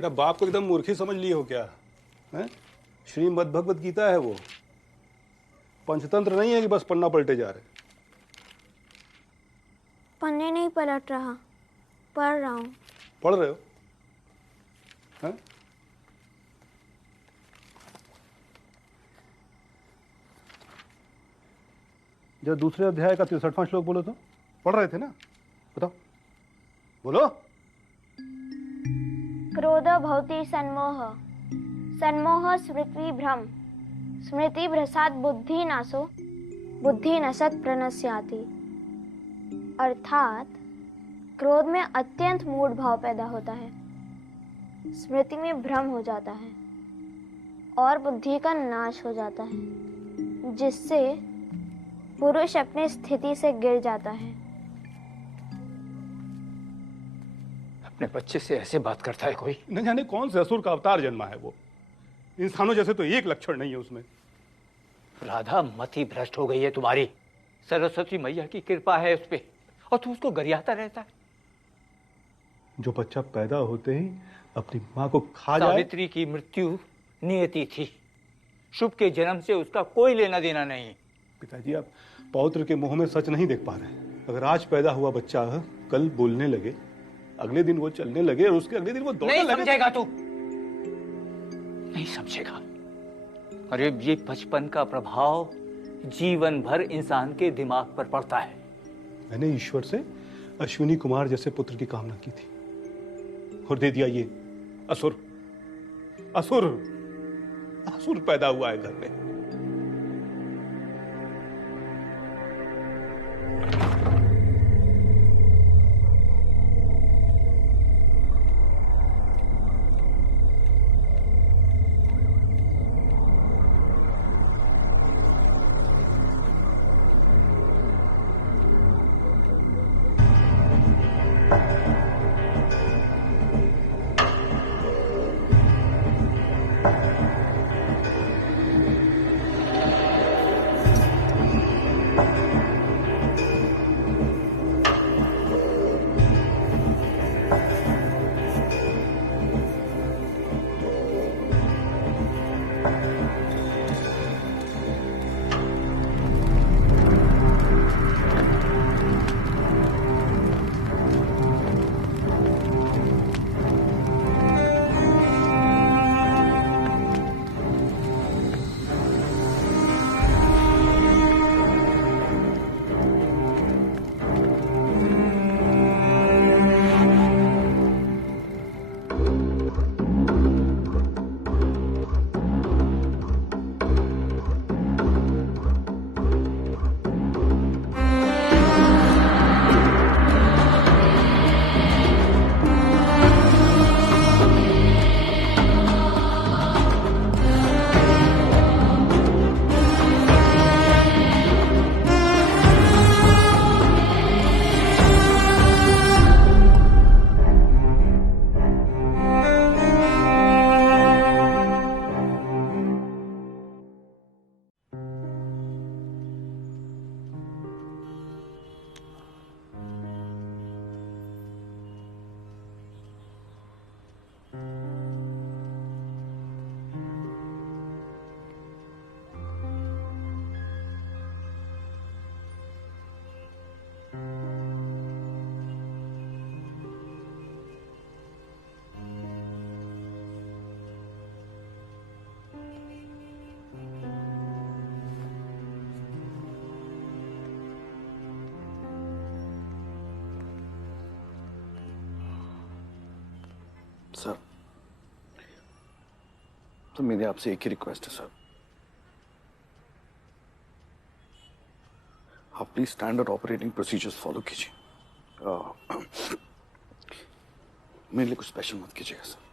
बेटा बाप को एकदम मूर्खी समझ ली हो क्या है? श्रीमद् भगवत गीता है वो, पंचतंत्र नहीं है कि बस पन्ना पलटे जा रहे। पन्ने नहीं पलट रहा, पढ़ रहा हूँ। पढ़ रहे हो हैं? जब दूसरे अध्याय का 63वां श्लोक बोलो तो पढ़ रहे थे ना, बताओ बोलो। क्रोध भवति सन्मोह, सन्मोह स्मृति भ्रम, स्मृति भ्रसात बुद्धि नाशो, बुद्धि नशत प्रणश्याति। अर्थात क्रोध में अत्यंत मूढ़ भाव पैदा होता है, स्मृति में भ्रम हो जाता है और बुद्धि का नाश हो जाता है, जिससे पुरुष अपनी स्थिति से गिर जाता है। अपने बच्चे से ऐसे बात करता है कोई? न जाने कौन से असुर का अवतार जन्मा है वो, इंसानों जैसे तो एक लक्षण नहीं है उसमें। राधा मति भ्रष्ट हो गई है तुम्हारी। सरस्वती मैया की कृपा है उस पे और तू उसको गरियाता रहता है। जो बच्चा पैदा होते ही अपनी माँ को खा जाए। सावित्री की मृत्यु नियति थी, शुभ के जन्म से उसका कोई लेना देना नहीं। पिताजी आप पौत्र के मुंह में सच नहीं देख पा रहे। अगर आज पैदा हुआ बच्चा कल बोलने लगे, अगले दिन वो चलने लगे और उसके अगले दिन वो दौड़ने लगे। नहीं समझेगा तू, नहीं समझेगा। अरे ये बचपन का प्रभाव जीवन भर इंसान के दिमाग पर पड़ता है। मैंने ईश्वर से अश्विनी कुमार जैसे पुत्र की कामना की थी और दे दिया ये असुर। असुर असुर पैदा हुआ है घर में। सर, तो मेरी आपसे एक ही रिक्वेस्ट है सर, आप please standard operating procedures follow कीजिए। मेरे लिए कुछ स्पेशल मत कीजिएगा सर।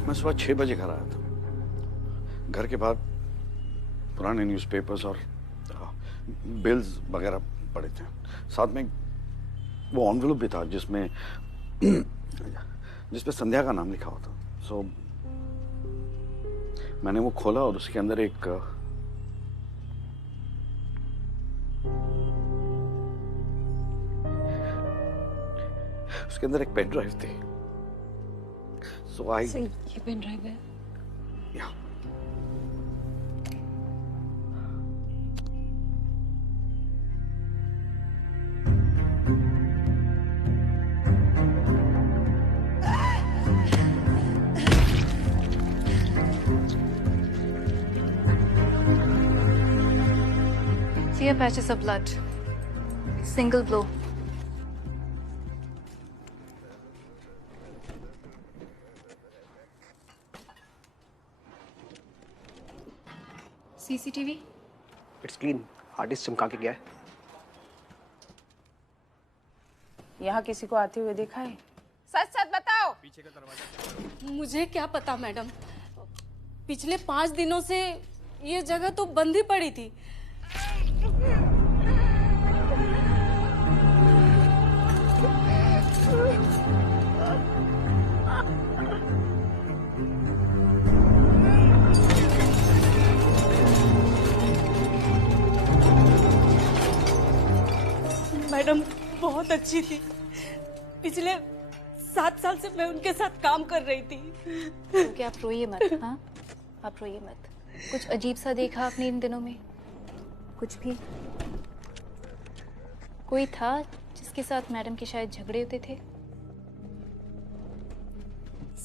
मैं सुबह 6 बजे घर आया था। घर के बाद पुराने न्यूज़पेपर्स और बिल्स वगैरह पड़े थे, साथ में वो एनवेलप भी था जिसमें संध्या का नाम लिखा हुआ था। सो मैंने वो खोला और उसके अंदर एक पेन ड्राइव थी। सो ये पेन ड्राइव है। या Clear patches of blood. Single blow. CCTV? It's clean. Hard disk चमका के गया है। यहाँ किसी को आते हुए देखा है? सच सच बताओ। मुझे क्या पता मैडम, पिछले 5 दिनों से ये जगह तो बंद ही पड़ी थी। मैडम बहुत अच्छी थी। पिछले 7 साल से मैं उनके साथ काम कर रही थी। क्योंकि आप रोइए मत। हाँ, आप रोइए मत। कुछ अजीब सा देखा आपने इन दिनों में? कुछ भी? कोई था जिसके साथ मैडम के शायद झगड़े होते थे?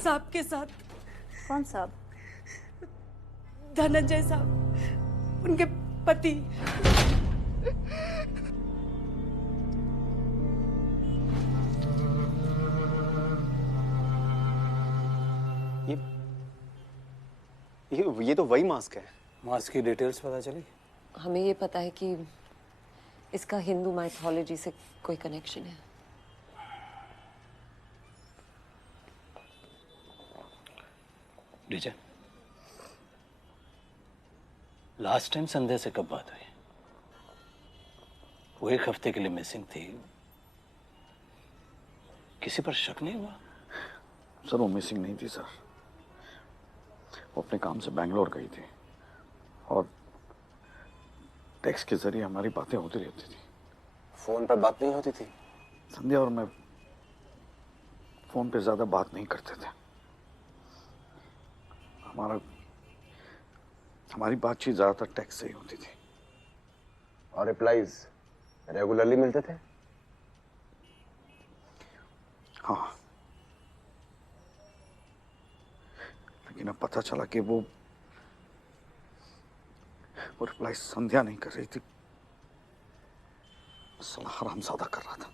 साहब के साथ। कौन साहब? धनंजय साहब, उनके पति। ये तो वही मास्क है। मास्क की डिटेल्स पता चली? हमें ये पता है कि इसका हिंदू माइथोलॉजी से कोई कनेक्शन है। डीजे, लास्ट टाइम संध्या से कब बात हुई? वो 1 हफ्ते के लिए मिसिंग थी, किसी पर शक नहीं हुआ? सर वो मिसिंग नहीं थी सर, वो अपने काम से बैंगलोर गई थी और टेक्स्ट के जरिए हमारी बातें होती रहती थी। फोन पर बात नहीं होती थी? संध्या और मैं फोन पे ज्यादा बात नहीं करते थे। हमारी बातचीत ज्यादातर टेक्स्ट से ही होती थी। और रिप्लाईज रेगुलरली मिलते थे? हाँ, लेकिन अब पता चला कि वो रिप्लाई संध्या नहीं कर रही थी, साला हरामजादा कर रहा था।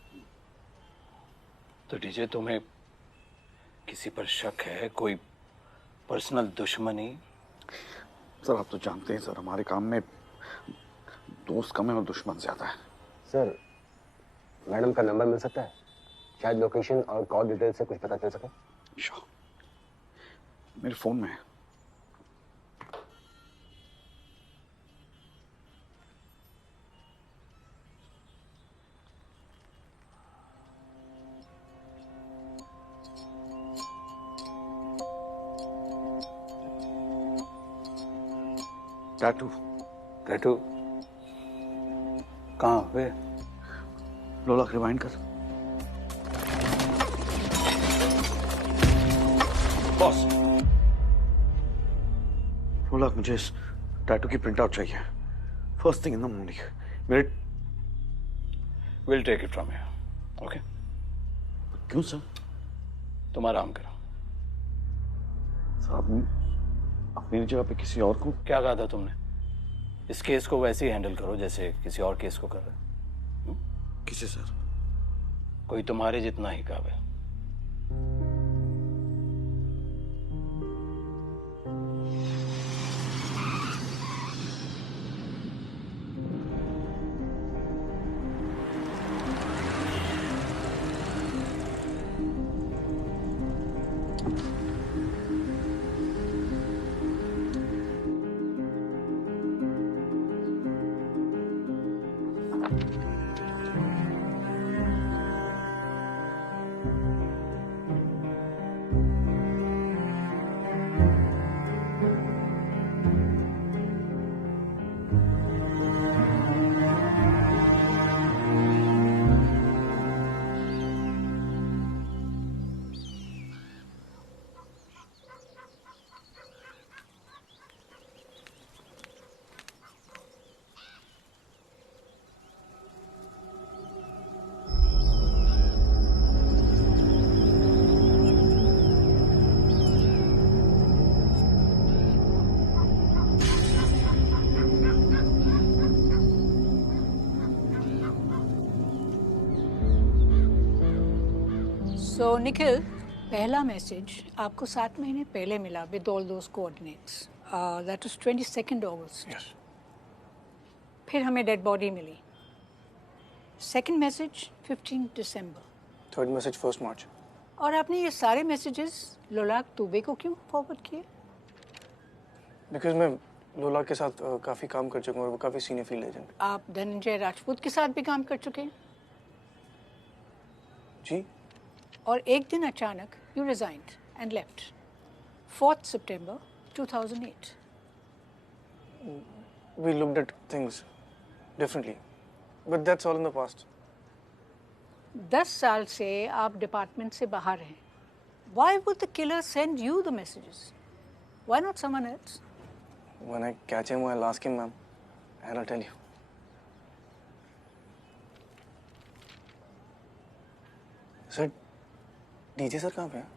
तो डीजे, तुम्हें किसी पर शक है? कोई पर्सनल दुश्मनी? सर आप तो जानते हैं सर, हमारे काम में दोस्त कम है और दुश्मन ज्यादा है। सर मैडम का नंबर मिल सकता है? शायद लोकेशन और कॉल डिटेल से कुछ पता चल सके। श्योर, मेरे फोन में है। टैटू टैटू कहाँ हुए? लोला रिवाइंड कर। बॉस, लोला मुझे इस टैटू की प्रिंट आउट चाहिए, first thing in the morning. मेरे will take it from here. Okay? क्यों सर? तुम आराम करो। साहब अपनी जगह पे किसी और को। क्या कहा था तुमने? इस केस को वैसे ही हैंडल करो जैसे किसी और केस को कर रहे। किसे सर? कोई तुम्हारे जितना ही काबिल। So निखिल, पहला मैसेज आपको 7 महीने पहले मिला with all those coordinates. That was 22nd August. Yes. फिर हमें डेड बॉडी मिली. Second message 15 December. Third message 1st March. और आपने ये सारे मैसेजेस लोलाक दुबे को क्यों फॉरवर्ड किए? Because मैं लोला के साथ काफी काम कर चुका हूँ और वो काफी सीनियर फील्ड एजेंट. आप धनंजय राजपूत के साथ भी काम कर चुके हैं? जी. और एक दिन अचानक you resigned and left. 4th September 2008. We looked at things differently, but that's all in the past. 10 साल से आप डिपार्टमेंट से बाहर हैं. Why would the killer send you the messages? Why not someone else? When I catch him, I'll ask him, ma'am, and I'll tell you. Sir, DJ sir कहाँ पे हैं?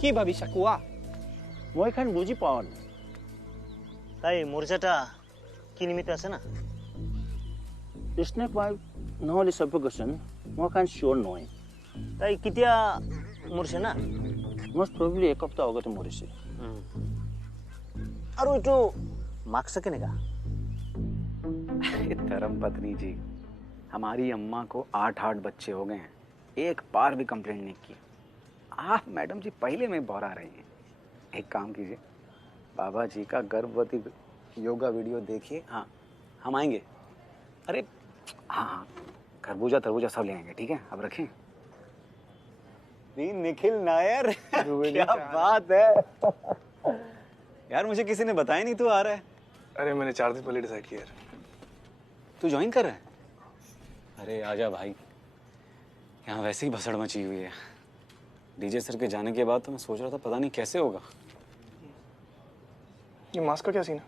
কি ভাবি কোৱা মই খান বুজি পাওঁ তাই মৰ্যাদা কি নিমিত্ত আছে না স্নেক ৱাইফ নহ'লে সাফোকেশ্যন মই খান চিয়ৰ নহয় তাই কেতিয়া মৰিছে না মোষ্ট প্ৰবলি এক সপ্তাহ আগতে মৰিছে আৰু এইটো মাৰ্কস কেনেকা धर्मपत्नी जी, हमारी अम्मा को 8 बच्चे हो गए हैं, एक बार भी कंप्लेंट नहीं की। आप मैडम जी पहले में बौरा रही हैं। एक काम कीजिए, बाबा जी का गर्भवती योगा वीडियो देखिए। हाँ, हम आएंगे। अरे हाँ हाँ, खरबूजा तरबूजा सब ले आएंगे, ठीक है? अब रखें। निखिल नायर, क्या बात है यार, मुझे किसी ने बताया नहीं तू आ रहा है। अरे मैंने 4 दिन पहले डिसाइड किया यार। तू ज्वाइन कर रहा है? अरे आजा भाई, यहाँ वैसे ही भसड़ मची हुई है। डीजे सर के जाने के बाद तो मैं सोच रहा था पता नहीं कैसे होगा। ये मास्क का क्या सीन है?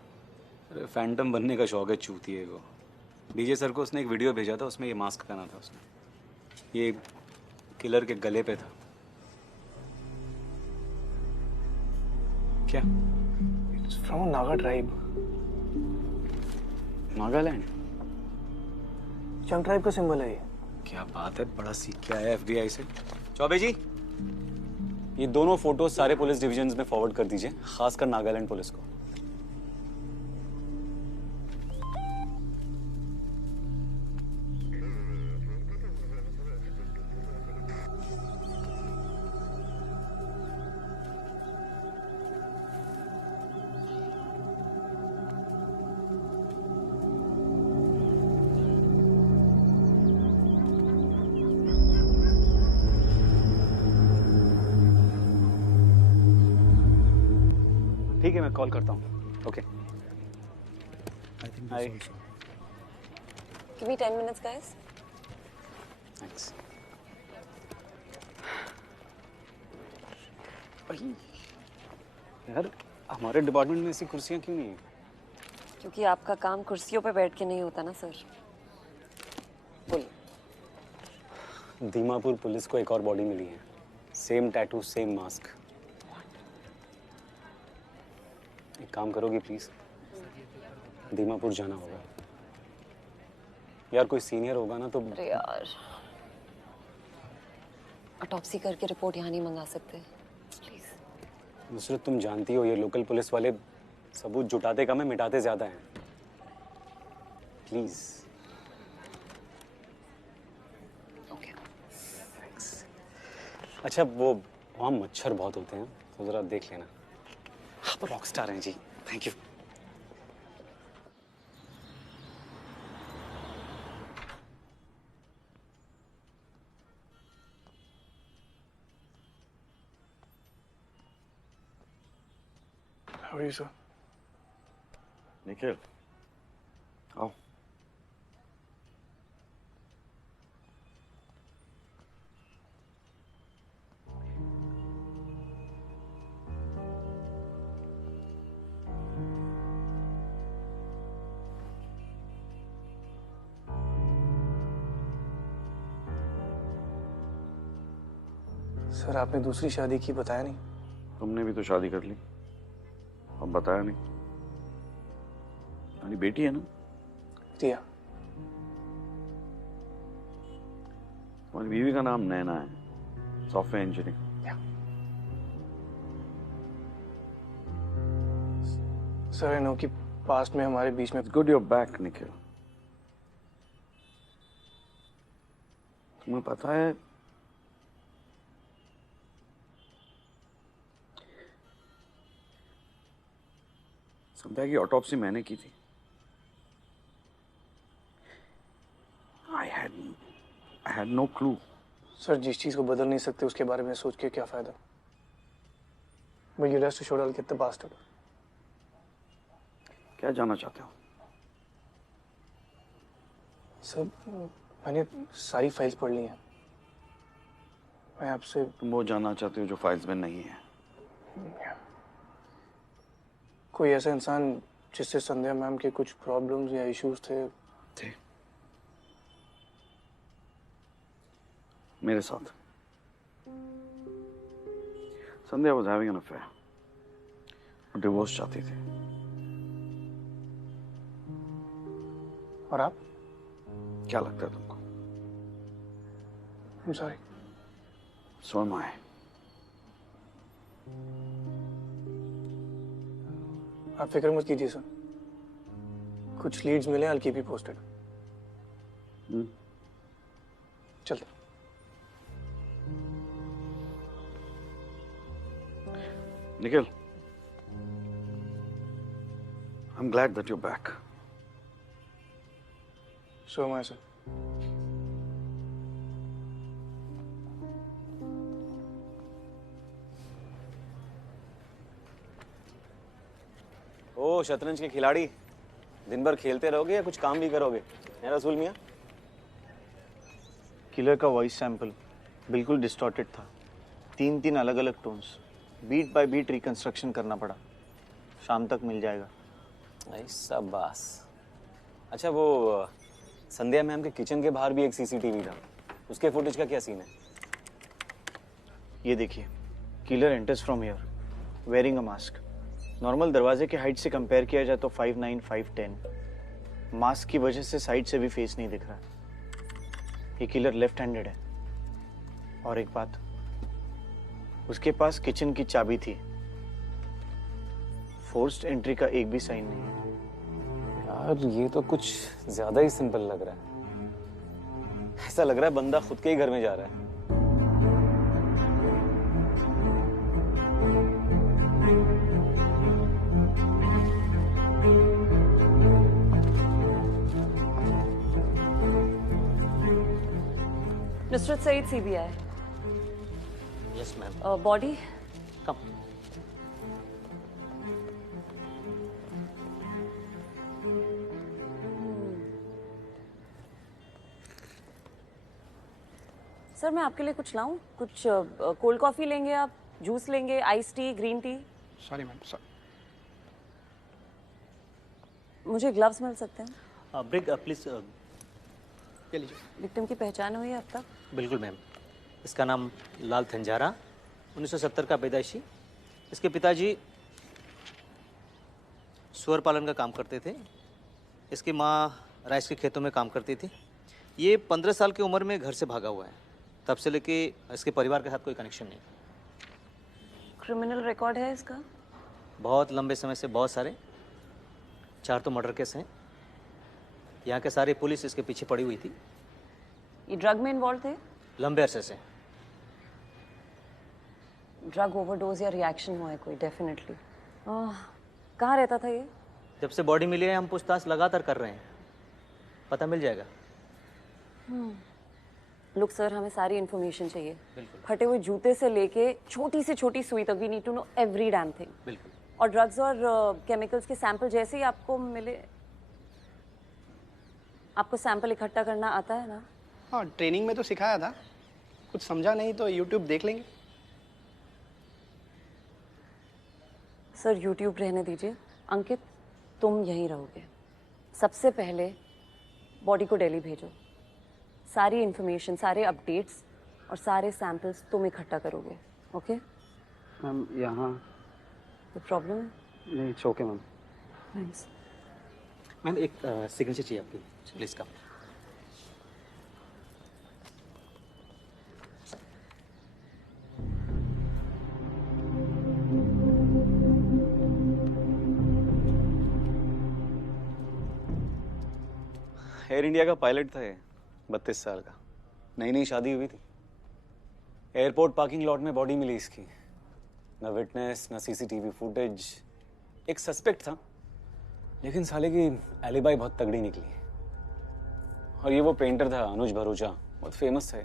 अरे फैंटम बनने का शौक है चूतिए को। डीजे सर को उसने एक वीडियो भेजा था, उसमें ये मास्क पहना था उसने। ये किलर के गले पे था। क्या? It's from a Naga tribe. Nagaland? चंग ट्राइब का सिंबल है ये। क्या बात है, बड़ा सीख के आया FBI से। चौबे जी, ये दोनों फोटो सारे पुलिस डिविजन्स में फॉरवर्ड कर दीजिए, खासकर नागालैंड पुलिस को। ठीक है, मैं कॉल करता हूँ। Okay. Give me 10 minutes, guys. Thanks. यार, हमारे डिपार्टमेंट में ऐसी कुर्सियाँ क्यों नहीं है? क्योंकि आपका काम कुर्सियों पे बैठ के नहीं होता ना सर। बोलिए। दीमापुर पुलिस को एक और बॉडी मिली है, सेम टैटू, सेम मास्क। एक काम करोगी प्लीज? दीमापुर जाना होगा यार, कोई सीनियर होगा ना तो। अरे यार, ऑटोप्सी करके रिपोर्ट यहाँ नहीं मंगा सकते प्लीज। नुसरत, तुम जानती हो ये लोकल पुलिस वाले सबूत जुटाते कम है, मिटाते ज्यादा हैं। प्लीज। ओके। थैंक्स। अच्छा, वो वहाँ मच्छर बहुत होते हैं, तो जरा देख लेना। आप रॉकस्टार हैं जी, thank you. How are you, sir? Nikhil, आओ। सर, आपने दूसरी शादी की, बताया नहीं। तुमने भी तो शादी कर ली, अब बताया नहीं। तुम्हारी बेटी है ना? रिया। तुम्हारी बीवी का नाम नैना है, software engineer. Sir I know कि पास्ट में हमारे बीच में गुड योर बैक निखिल। तुम्हें पता है संध्या की ऑटोप्सी मैंने की थी। I had no clue। Sir जिस चीज को बदल नहीं सकते उसके बारे में सोच के क्या फायदा। But you rest assured I'll get the bastard। क्या जानना चाहते हो? सर मैंने सारी फाइल्स पढ़ ली हैं। मैं आपसे तुम वो जानना चाहते हो जो फाइल्स में नहीं है? कोई ऐसा इंसान जिससे संध्या मैम के कुछ प्रॉब्लम्स या इश्यूज थे? मेरे साथ संध्या was having an affair, divorce चाहती थी। और आप? क्या लगता है तुमको? I'm sorry। So am I। आप फिक्र मत कीजिए सर, कुछ लीड्स मिले I'll keep you posted। चलते। Nikhil, I'm glad that you're back। So am I, sir। ओ शतरंज के खिलाड़ी, दिन भर खेलते रहोगे या कुछ काम भी करोगे? है रसूल मियां? किलर का वॉइस सैंपल बिल्कुल डिस्टॉर्टेड था। 3 अलग अलग tones, beat by beat reconstruction करना पड़ा। शाम तक मिल जाएगा। ऐसा बस। अच्छा वो संध्या मैम के किचन के बाहर भी एक सीसीटीवी था, उसके फुटेज का क्या सीन है? ये देखिए, killer enters from here wearing a mask. Normal दरवाजे के हाइट से कंपेयर किया जाए तो 5'9", 5'10। मास्क की वजह से साइड से भी फेस नहीं दिख रहा। ये किलर लेफ्ट हैंडेड है। और एक बात, उसके पास किचन की चाबी थी। फोर्स्ड एंट्री का एक भी साइन नहीं है। यार ये तो कुछ ज्यादा ही सिंपल लग रहा है। ऐसा लग रहा है बंदा खुद के ही घर में जा रहा है। Nusrat Saeed CBI। Yes ma'am. Body come. Sir मैं आपके लिए कुछ लाऊं? कुछ कोल्ड कॉफी लेंगे आप? जूस लेंगे? Ice tea, green tea? Sorry ma'am, sorry. मुझे ग्लव्स मिल सकते हैं? Break please. ले लीजिए। विक्टिम की पहचान हुई है अब तक? बिल्कुल मैम। इसका नाम लाल थंजारा, 1970 का पैदाइशी। इसके पिताजी सुअर पालन का काम करते थे। इसकी माँ राइस के खेतों में काम करती थी। ये 15 साल की उम्र में घर से भागा हुआ है। तब से लेके इसके परिवार के साथ कोई कनेक्शन नहीं। क्रिमिनल रिकॉर्ड है इसका? बहुत लंबे समय से बहुत सारे, 4 तो मर्डर केस हैं। यहाँ के सारी पुलिस इसके पीछे पड़ी हुई थी। ये ड्रग में इन्वॉल्व थे? लंबे अरसे से। ड्रग ओवरडोज या रिएक्शन हुआ है कोई? डेफिनेटली। कहाँ रहता था ये? जब से बॉडी मिली है हम पूछताछ लगातार कर रहे हैं, पता मिल जाएगा। लुक सर, हमें सारी इन्फॉर्मेशन चाहिए। बिल्कुल। फटे हुए जूते से लेके छोटी से छोटी सुई तक। We need to know every damn thing. बिल्कुल। और ड्रग्स और केमिकल्स के सैंपल जैसे ही आपको मिले। आपको सैंपल इकट्ठा करना आता है ना? हाँ, ट्रेनिंग में तो सिखाया था। कुछ समझा नहीं तो यूट्यूब देख लेंगे। सर यूट्यूब रहने दीजिए। अंकित तुम यहीं रहोगे। सबसे पहले बॉडी को दिल्ली भेजो। सारी इन्फॉर्मेशन, सारे अपडेट्स और सारे सैंपल्स तुम इकट्ठा करोगे। ओके? मैम यहाँ कोई प्रॉब्लम है? नहीं, it's okay ma'am. Thanks. Ma'am एक सिग्नेचर चाहिए आपकी, प्लीज का। एयर इंडिया का पायलट था ये, 32 साल का। नई नई शादी हुई थी। एयरपोर्ट पार्किंग लॉट में बॉडी मिली इसकी। न विटनेस, न सीसीटीवी फुटेज। एक सस्पेक्ट था, लेकिन साले की एलिबाई बहुत तगड़ी निकली। और ये वो पेंटर था अनुज भरूचा, बहुत फेमस था,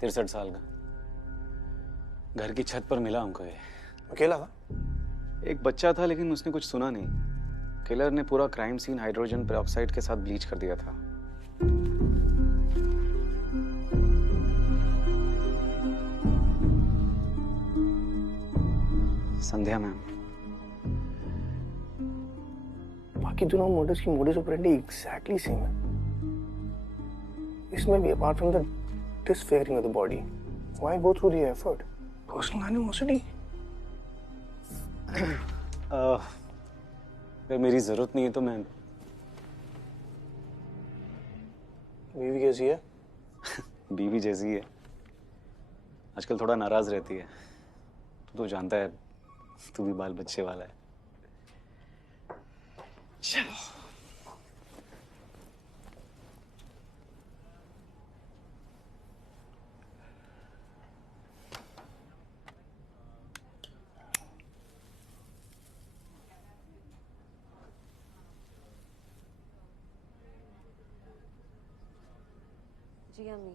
63 साल का। घर की छत पर मिला हमको ये। अकेला था? एक बच्चा था, लेकिन उसने कुछ सुना नहीं। किलर ने पूरा क्राइम सीन हाइड्रोजन पेरोक्साइड के साथ ब्लीच कर दिया था। संध्या मैम। बाकी दोनों मर्डर्स की मोडिस ऑपरेंडी एग्जैक्टली सेम है। इसमें भी apart from the disfiguring of the body, why go through the effort? Personal animosity. अगर मेरी जरूरत नहीं है तो मैं। बीवी कैसी है? बीवी जैसी है, आजकल थोड़ा नाराज रहती है। तू तो जानता है, तू भी बाल बच्चे वाला है। चलो। जी अम्मी,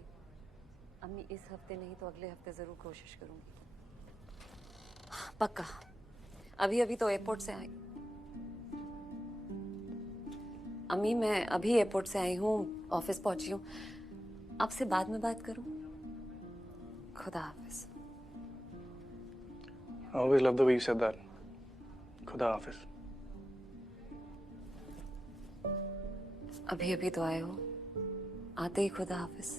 अम्मी इस हफ्ते नहीं तो अगले हफ्ते जरूर कोशिश करूंगी, पक्का। अभी अभी तो एयरपोर्ट से आई। अम्मी मैं अभी एयरपोर्ट से आई हूँ, ऑफिस पहुंची हूँ। आपसे बाद में बात करूं? खुदा हाफिज। I always love the way you said that. खुदा हाफिज। अभी अभी तो आए हो, आते ही खुदा हाफिज।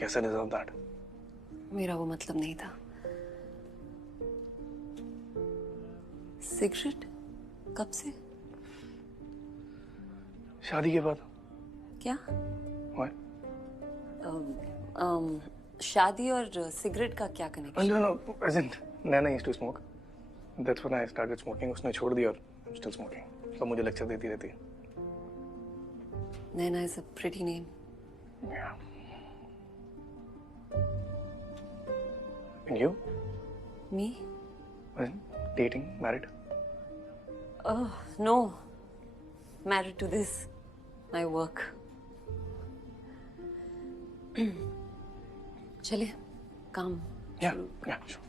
कैसा डिजर्व दैट? मेरा वो मतलब नहीं था। सिगरेट? कब से? शादी के बाद। क्या? Why? शादी और सिगरेट का क्या connection? No, as in, Naina used to smoke. That's when I started smoking. उसने छोड़ दिया और I'm still smoking. सब मुझे लेक्चर देती रहती है। Naina is a pretty name. Yeah. And you? Me? Dating, married? Oh, no. Married to this. My work. चले, काम। Yeah, sure.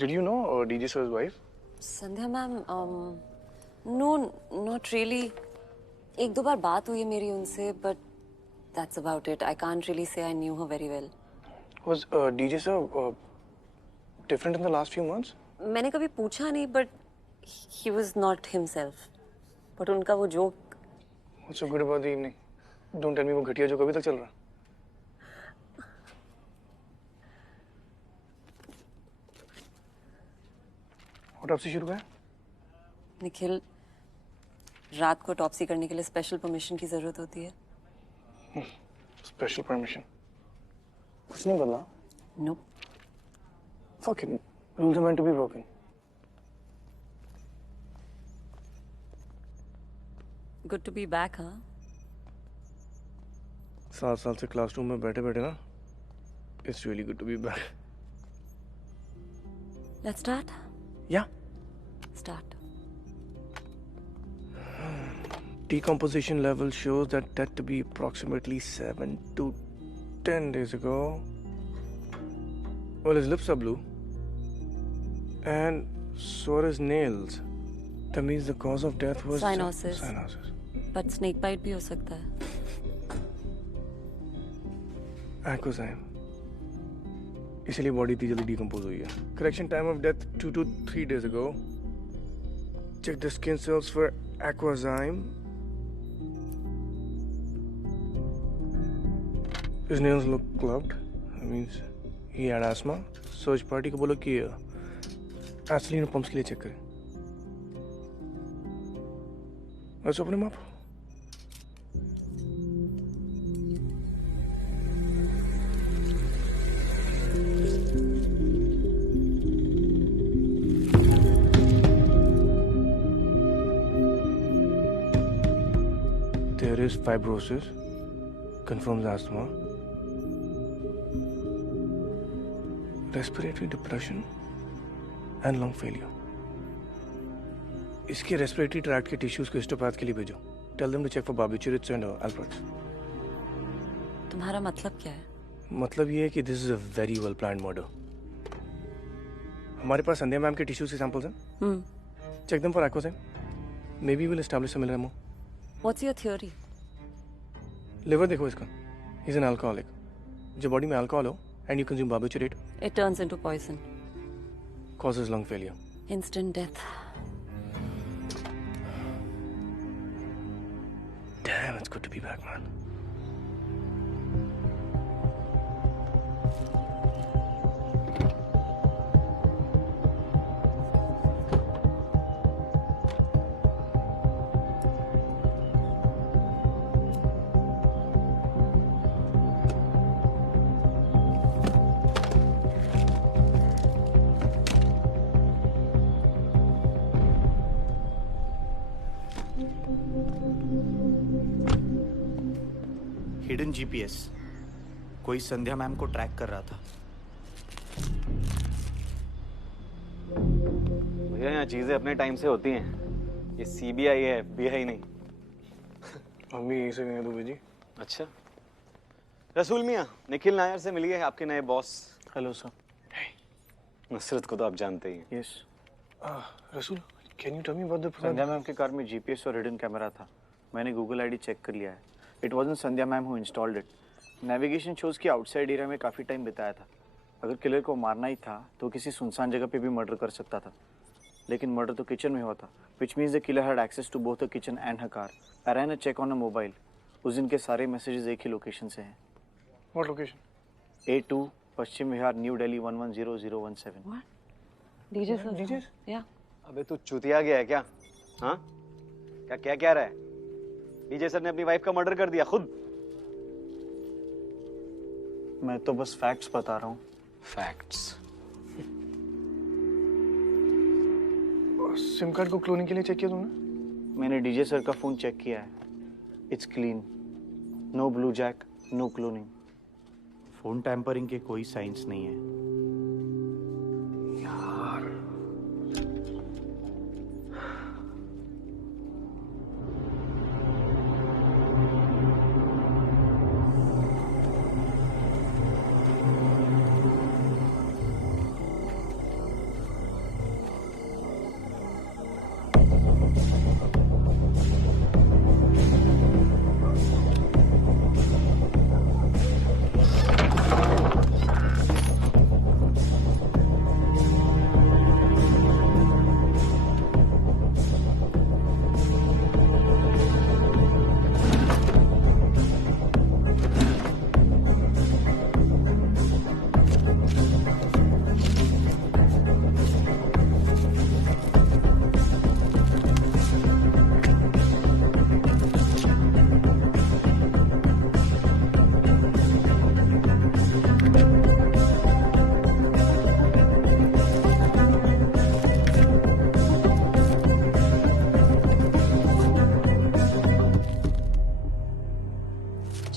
Did you know DJ sir's wife? Sandhya ma'am, no, not really. एक दो बार बात हुई है मेरी उनसे, but that's about it. I can't really say I knew her very well. Was DJ sir different in the last few months? मैंने कभी पूछा नहीं, but he was not himself. But उनका वो joke. What's so good about the evening? Don't tell me वो घटिया जो कभी तक चल रहा। ऑटोप्सी शुरू है? निखिल, रात को ऑटोप्सी करने के लिए स्पेशल परमिशन की जरूरत होती है। Special permission? कुछ नहीं बदला? No. Fuck it. Rules are meant to be broken. Good to be back, huh? 7 साल से क्लासरूम में बैठे बैठे ना, It's really good to be back. Let's start. Yeah. Start. Decomposition level shows that to be approximately 7 to 10 days ago. Well, his lips are blue. And so are his nails. That means the cause of death was Cyanosis. cyanosis. But snake bite भी हो सकता है। Aquazyme. इसलिए body इतनी जल्दी decompose हुई है। Correction time of death 2 to 3 days ago. Check the skin cells for aquazyme. His nails look clubbed. That means he had asthma. Search party को बोलो कि एसिलिन पंप्स के लिए चेक करें. Let's open him up. There is fibrosis, confirms asthma, respiratory depression and lung failure. इसके respiratory tract के tissues को histopath के लिए भेजो. Tell them to check for barbiturates and Alpert. तुम्हारा मतलब क्या है? मतलब ये है कि this is a very well planned murder. हमारे पास संध्या मैम के tissues के samples हैं. Check them for Acozyme. Maybe we'll establish some MO. What's your theory? Liver देखो इसका. He's an alcoholic. जब बॉडी में अल्कोहल हो and you consume barbiturate, It turns into poison. causes lung failure. Instant death. Damn, it's good to be back, man. Hidden GPS कोई संध्या ma'am को track कर रहा था. भैया यहाँ चीजें अपने टाइम से होती हैं. ये सीबीआई है, एफबीआई नहीं. मम्मी यही से गए दुबे जी. अच्छा. रसूल मियाँ, निखिल नायर से मिलिए, आपके नए बॉस. Hello sir. नुसरत को तो आप जानते ही हैं. Yes. Rasool, can you tell me what the Sandhya ma'am के कार में जीपीएस और हिडन कैमरा था. मैंने गूगल आईडी चेक कर लिया है. It wasn't Sandhya ma'am who installed it. Navigation shows की आउटसाइड एरिया में काफ़ी टाइम बिताया था. अगर किलर को मारना ही था तो किसी सुनसान जगह पे भी मर्डर कर सकता था. लेकिन मर्डर तो किचन में हुआ था, which means the killer had access to both the kitchen and her car. I ran a check on a mobile. उस दिन के सारे मैसेजेस एक ही लोकेशन से हैं. What location? A2 Paschim Vihar, new Delhi 110017. DJ sir. Yeah. अबे तू चुतिया गया है क्या? हाँ? क्या क्या रहा है? डीजे सर ने अपनी वाइफ का मर्डर कर दिया खुद. मैं तो बस फैक्ट्स बता रहा हूँ. फैक्ट्स. सिम कार्ड को क्लोनिंग के लिए चेक किया तुमने? मैंने डीजे सर का फोन चेक किया है. It's clean. No bluejack, no cloning. Phone tampering के कोई साइंस नहीं है.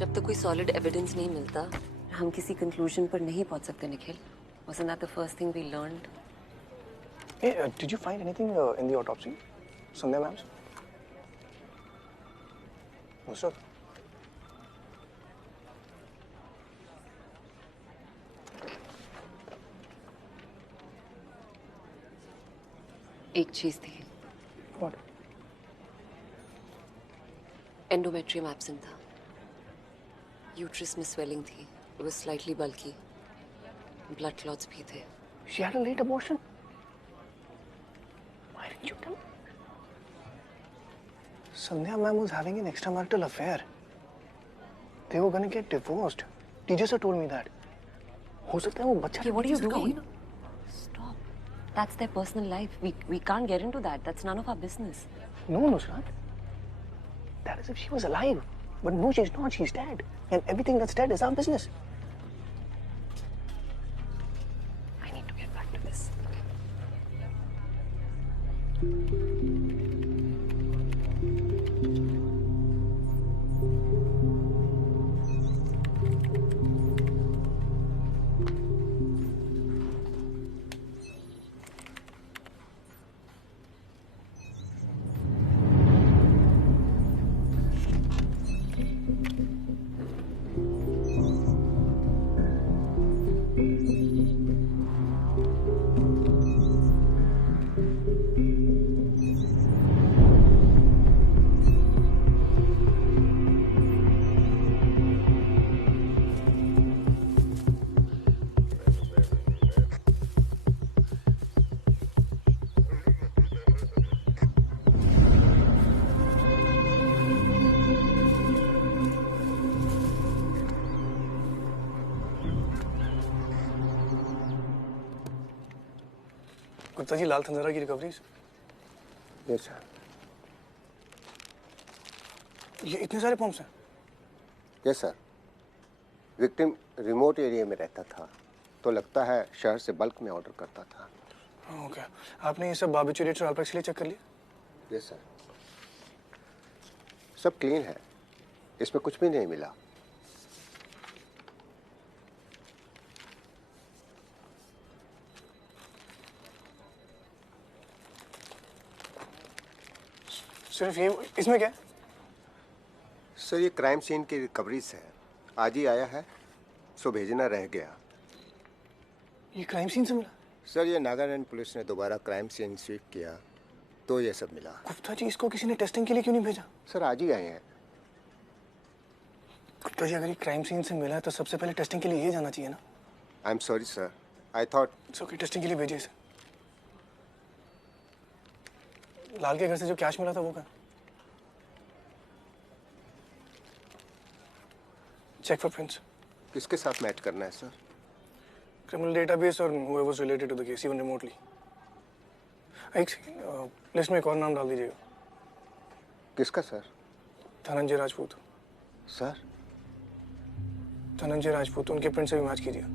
जब तक कोई सॉलिड एविडेंस नहीं मिलता हम किसी कंक्लूजन पर नहीं पहुंच सकते Nikhil. Wasn't that the first thing we learned? Hey, did you find anything in the autopsy? Sandhya ma'am's? No, sir. एक चीज थी. What? एंडोमेट्रियम एब्सेंट था. यूट्रस में स्वेलिंग थी. It was slightly bulky. Blood clots भी थे. She had a late abortion? Why didn't you tell me? Sandhya ma'am was having an extramarital affair. They were gonna get divorced. Teacher sir told me that. हो सकता है वो बच्चा। Okay, what are you doing? Stop. That's their personal life. We can't get into that. That's none of our business. No, Nusrat. That is if she was alive. But no, she's not. She's dead. And everything that's dead is our business. I need to get back to this. Gupta ji, लाल थंजारा की recovery. Yes sir. ये इतने सारे pumps हैं? Yes sir. Victim remote area में रहता था, तो लगता है शहर से बल्क में ऑर्डर करता था। ओके, आपने ये सब बार्बिचुरेट्स और अल्प्रेक्स के लिए चेक कर लिया? Yes sir. सब क्लीन है, इसमें कुछ भी नहीं मिला। सिर्फ ये, इसमें क्या है? सर ये क्राइम सीन की रिकवरीज है, आज ही आया है, सो भेजना रह गया। ये क्राइम सीन से मिला? सर ये नागालैंड पुलिस ने दोबारा क्राइम सीन स्वीप किया तो ये सब मिला। गुप्ता जी, इसको किसी ने टेस्टिंग के लिए क्यों नहीं भेजा? सर आज ही आए हैं। गुप्ता जी, अगर ये क्राइम सीन से मिला है तो सबसे पहले टेस्टिंग के लिए ये जाना चाहिए ना? I am sorry sir, I thought. It's okay, testing के लिए भेजिए इसे। लाल के घर से जो कैश मिला था वो कहाँ? Check for prints. किसके साथ मैच करना है सर? क्रिमिनल डेटाबेस और whoever was related to the case, even remotely. एक सेकंड, लिस्ट में एक और नाम डाल दीजिएगा। किसका सर? धनंजय राजपूत। सर? धनंजय राजपूत, उनके प्रिंट से भी मैच कीजिए।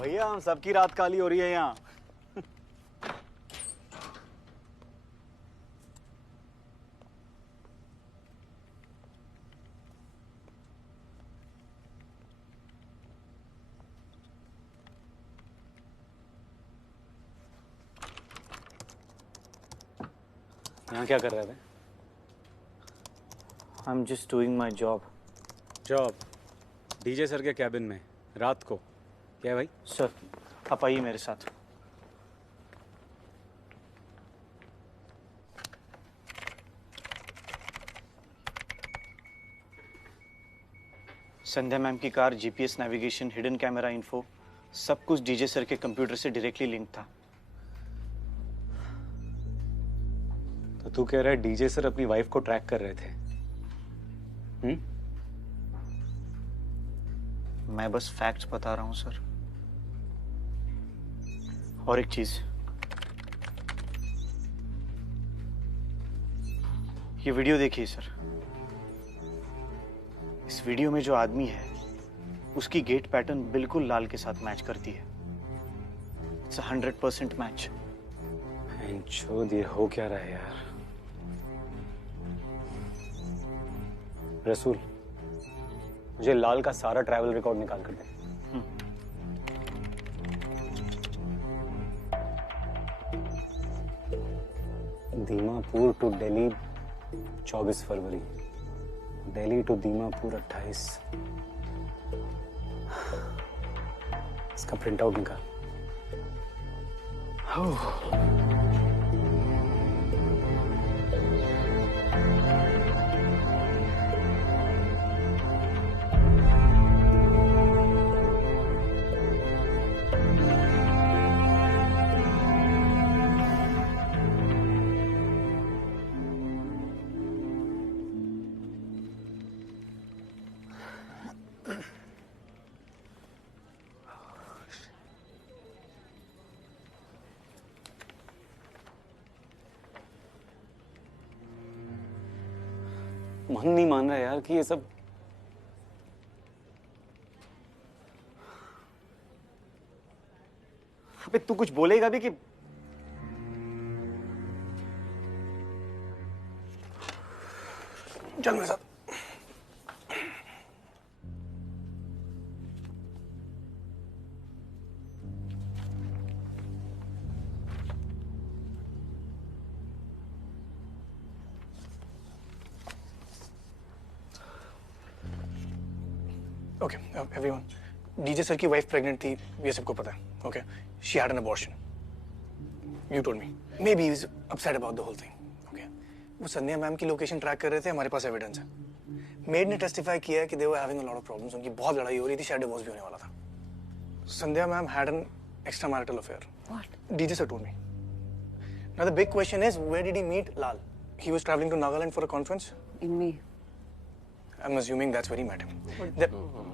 भैया, हम सबकी रात काली हो रही है यहाँ। यहाँ क्या कर रहे थे? I'm just doing my job. Job? DJ sir के कैबिन में रात को? क्या है भाई? सर, आप आइए मेरे साथ। संध्या मैम की car, GPS navigation, hidden camera info, सब कुछ डीजे सर के कंप्यूटर से डायरेक्टली लिंक था। तो तू कह रहा है डीजे सर अपनी वाइफ को ट्रैक कर रहे थे? मैं बस फैक्ट्स बता रहा हूं सर। और एक चीज, ये वीडियो देखिए सर। इस वीडियो में जो आदमी है उसकी गेट पैटर्न बिल्कुल लाल के साथ मैच करती है। It's 100% match. ये हो क्या रहा है यार? रसूल, मुझे लाल का सारा ट्रैवल रिकॉर्ड निकाल कर दे। दीमापुर टू दिल्ली 24 फरवरी, दिल्ली टू दीमापुर 28। इसका प्रिंट आउट निकाल। मन नहीं मान रहा यार कि ये सब अबे तू कुछ बोलेगा भी कि चल मेरे साथ। ओके एवरीवन, डीजे सर की वाइफ प्रेग्नेंट थी, ये सबको पता है। Okay, she had an abortion, you told me, maybe he is upset about the whole thing. Okay, वो संध्या मैम की लोकेशन ट्रैक कर रहे थे, हमारे पास एविडेंस है। मेड ने टेस्टिफाई किया है कि they were having a lot of problems, उनकी बहुत लड़ाई हो रही थी, शायद डिवोर्स भी होने वाला था। Sandhya ma'am had an extra marital affair, DJ sir told me. Now the big question is, where did he meet Lal? He was traveling to Nagaland for a conference? In May. I'm assuming that's where he met him.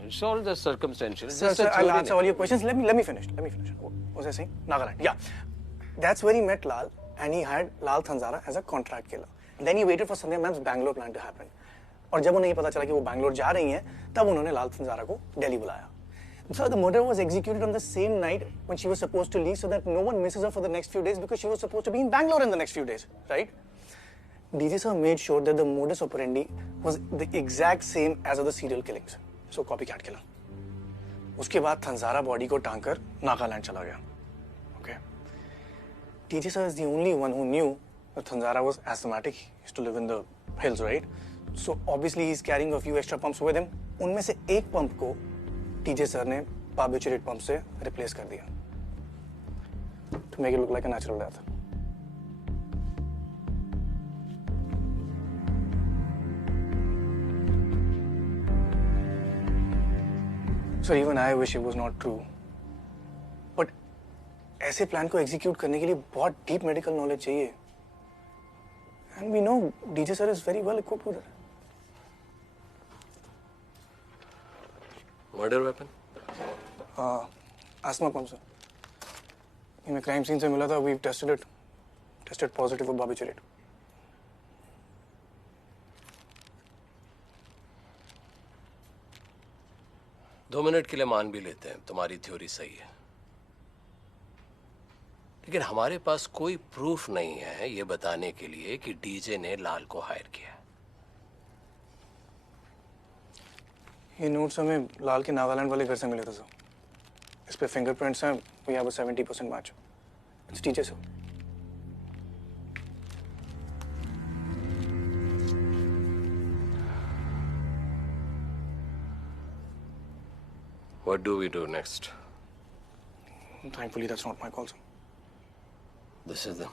It's all just circumstantial. Sir, I'll answer all your questions. Let me finish. What was I saying? Nagaland. Yeah. That's where he met Lal, and he had Lal Thanzara as a contract killer. And then he waited for Sandhya Ma'am's Bangalore plan to happen. और जब उन्हें ये पता चला कि वो बैंगलोर जा रही हैं, तब उन्होंने लाल तंजारा को दिल्ली बुलाया. So the murder was executed on the same night when she was supposed to leave, so that no one misses her for the next few days, because she was supposed to be in Bangalore in the next few days, right? DJ sir made sure that the modus operandi was the exact same as other serial killings. So copycat killer. उसके बाद थंजारा body को टांगकर नागालैंड चला गया. Okay. DJ sir is the only one who knew that Thanzara was asthmatic. He used to live in the hills, right? So obviously he's carrying a few extra pumps with him. उनमें से एक pump को DJ sir ने barbiturate pump से replace कर दिया. To make it look like a natural death. So even I wish it was not true. But ऐसे plan को एग्जीक्यूट करने के लिए बहुत डीप मेडिकल नॉलेज चाहिए. And we know DJ sir is very well equipped with it. Murder weapon? Asthma pump, sir. ये मैं crime scene से मिला था. We've tested it. Tested positive for barbiturate. दो मिनट के लिए मान भी लेते हैं तुम्हारी थ्योरी सही है, लेकिन हमारे पास कोई प्रूफ नहीं है ये बताने के लिए कि डीजे ने लाल को हायर किया. ये नोट्स हमें लाल के नागालैंड वाले घर से मिले थे, सर. इस पे फिंगरप्रिंट्स हैं. We have a 70% match. It's DJ, sir. What do we do next? Thankfully, that's not my call, sir. This is the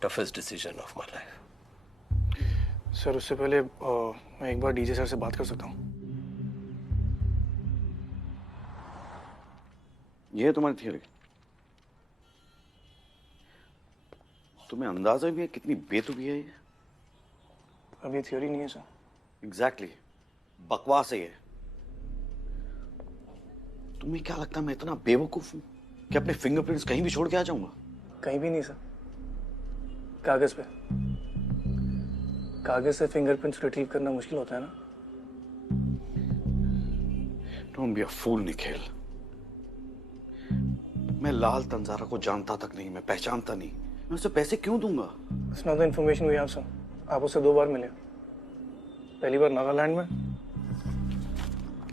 toughest decision of my life. Sir, उससे पहले मैं एक बार डीजे सर से बात कर सकता हूँ? ये है तुम्हारी थियरी. तुम्हें अंदाजा भी है कितनी बेतुकी है ये? अब ये थियरी नहीं है, सर. एग्जैक्टली. बकवास है ये. तुम्हें क्या लगता है मैं इतना बेवकूफ हूं कि अपने फिंगरप्रिंट्स कहीं भी छोड़ के आ जाऊंगा? कहीं भी नहीं, सर. कागज पे. कागज से फिंगरप्रिंट्स रिट्रीव करना मुश्किल होता है ना. डोंट बी अ फूल निखिल. मैं लाल तंजारा को जानता तक नहीं, मैं पहचानता नहीं. मैं उसे पैसे क्यों दूंगा? It's not the information we have, sir. आप उससे 2 बार मिले. पहली बार नागालैंड में.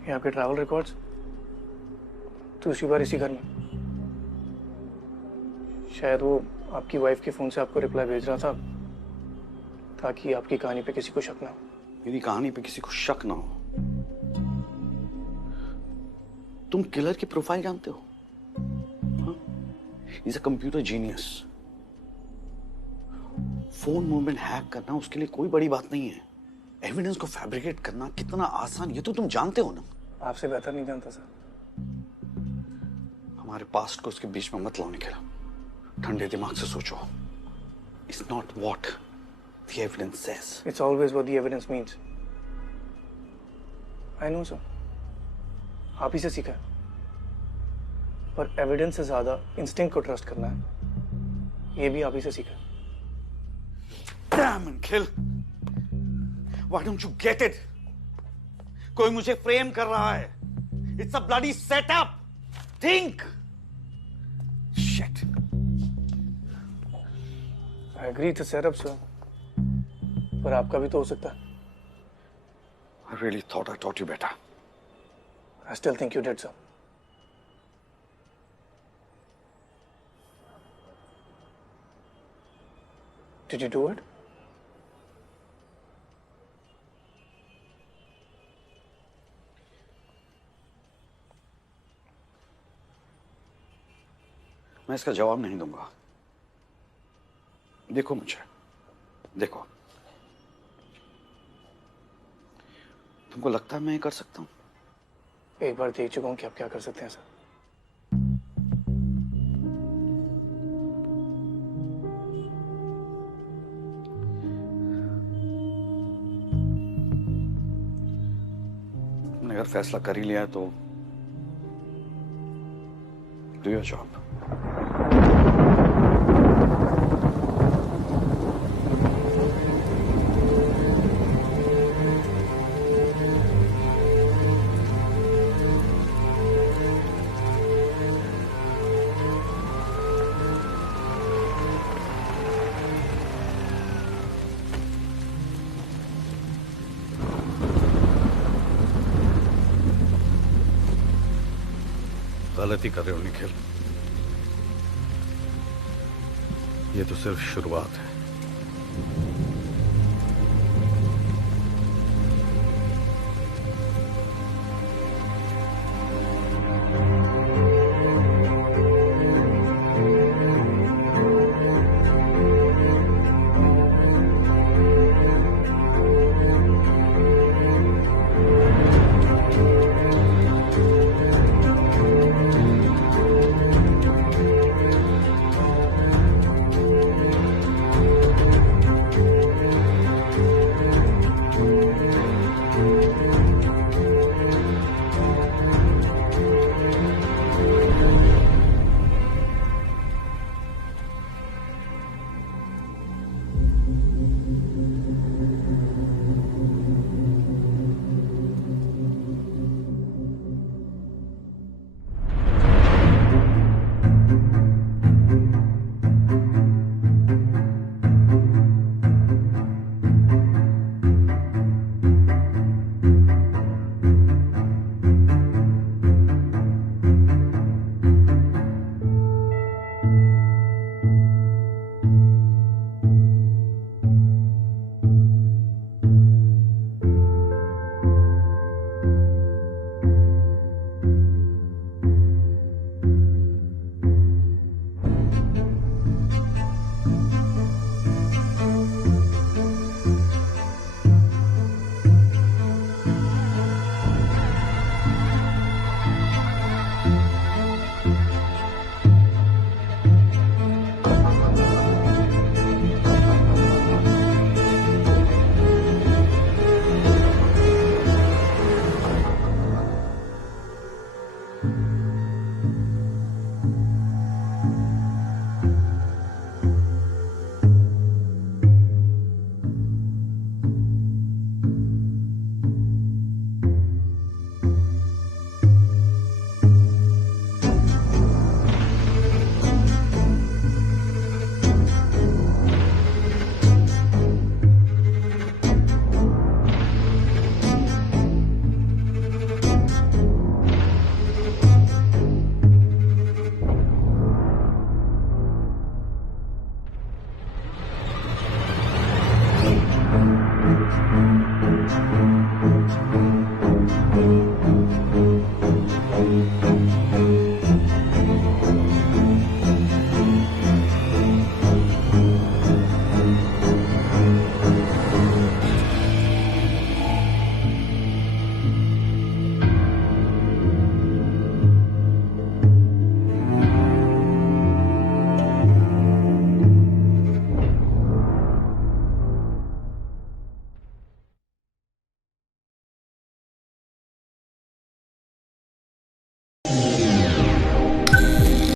ये आपके ट्रैवल रिकॉर्ड्स. दूसरी बार इसी घर में. शायद वो आपकी वाइफ के फोन से आपको रिप्लाई भेज रहा था ताकि आपकी कहानी पे किसी को शक ना हो. मेरी कहानी पे किसी को शक ना हो? तुम किलर की प्रोफाइल जानते हो? He's a computer genius. Phone movement hack करना उसके लिए कोई बड़ी बात नहीं है. एविडेंस को फैब्रिकेट करना कितना आसान, ये तो तुम जानते हो ना. आपसे बेहतर नहीं जानता, सर. हमारे पास्ट को उसके बीच में मत लाओ निखिल. ठंडे दिमाग से सोचो. It's not what the evidence says. It's always what the evidence means. I know, sir. आप ही से सीखा है. पर एविडेंस से ज्यादा इंस्टिंक्ट को ट्रस्ट करना है, ये भी आप ही से सीखा है. Damn, Nikhil. Why don't you get it? कोई मुझे फ्रेम कर रहा है. It's a bloody setup. Think. Shit. I agree to set up, sir. पर आपका भी तो हो सकता है. I really thought I taught you better. I still think you did, sir. Did you do it? मैं इसका जवाब नहीं दूंगा. देखो मुझे, देखो. तुमको लगता है मैं ये कर सकता हूं? एक बार देख चुका हूं कि आप क्या कर सकते हैं, सर. तुमने अगर फैसला कर ही लिया है तो do your job. गलती कर रहे हो निखिल. ये तो सिर्फ शुरुआत है.